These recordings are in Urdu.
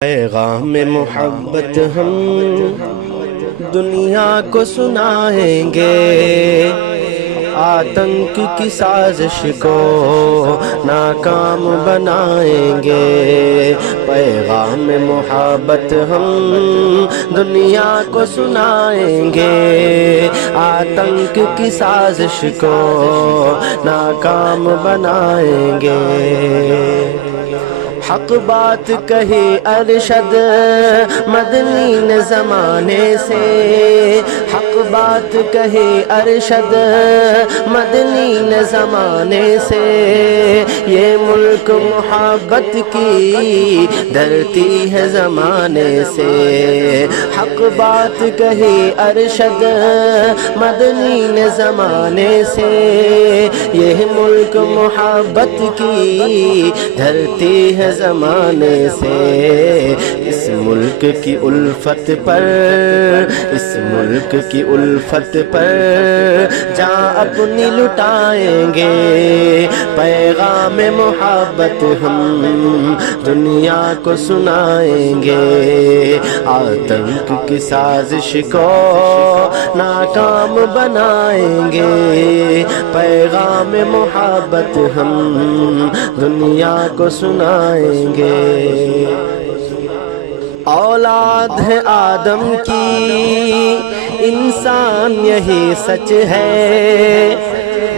پیغام محبت ہم دنیا کو سنائیں گے، آتنک کی سازش کو ناکام بنائیں گے۔ پیغام محبت ہم دنیا کو سنائیں گے، آتنک کی سازش کو ناکام بنائیں گے۔ حق بات کہی ارشد مدنی نے زمانے سے، حق بات کہی ارشد مدنی نے زمانے سے، یہ ملک محبت کی دھرتی ہے زمانے سے۔ حق بات کہی ارشد مدنی نے زمانے سے، یہ ملک محبت کی دھرتی ہے زمانے سے۔ اس ملک کی الفت پر، اس ملک کی الفت پر جان اپنی لٹائیں گے۔ پیغام محبت ہم دنیا کو سنائیں گے، آتنک کی سازش کو ناکام بنائیں گے۔ پیغام محبت ہم دنیا کو سنائیں گے۔ اولاد ہے آدم کی انسان یہی سچ ہے،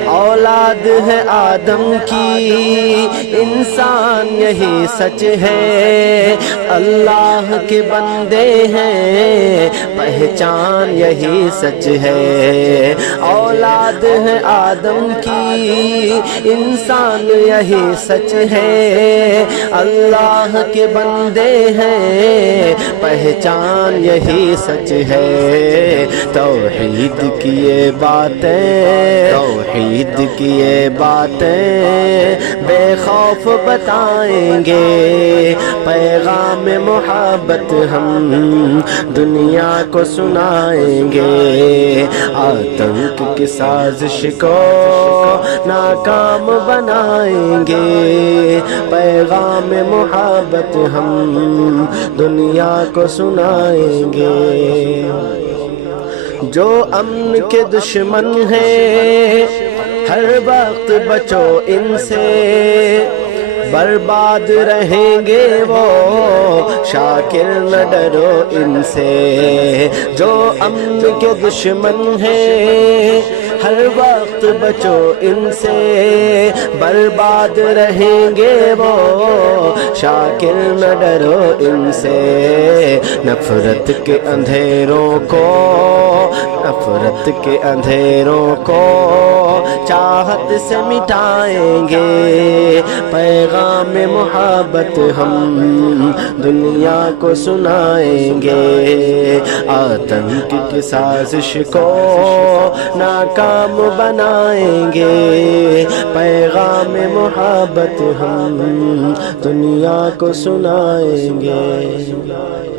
اولاد ہے آدم کی انسان یہی سچ ہے، اللہ کے بندے ہیں پہچان یہی سچ ہے۔ اولاد ہے آدم کی انسان یہی سچ ہے، اللہ کے بندے ہیں پہچان یہی سچ ہے۔ توحید کی یہ باتیں، توحید کی یہ باتیں بے خوف بتائیں گے۔ پیغام محبت ہم دنیا کو سنائیں گے، آتنک کی سازش کو ناکام بنائیں گے۔ پیغام محبت ہم دنیا کو سنائیں گے۔ جو امن کے دشمن ہیں ہر وقت بچو ان سے، برباد رہیں گے وہ شاکر نہ ڈرو ان سے۔ جو امن کے دشمن ہیں ہر وقت بچو ان سے، برباد رہیں گے وہ شاکر نہ ڈرو ان سے۔ نفرت کے اندھیروں کو، نفرت کے اندھیروں کو چاہت سے مٹائیں گے۔ پیغام محبت ہم دنیا کو سنائیں گے، آتنک کی سازش کو ناکام بنائیں گے۔ پیغام محبت ہم دنیا کو سنائیں گے۔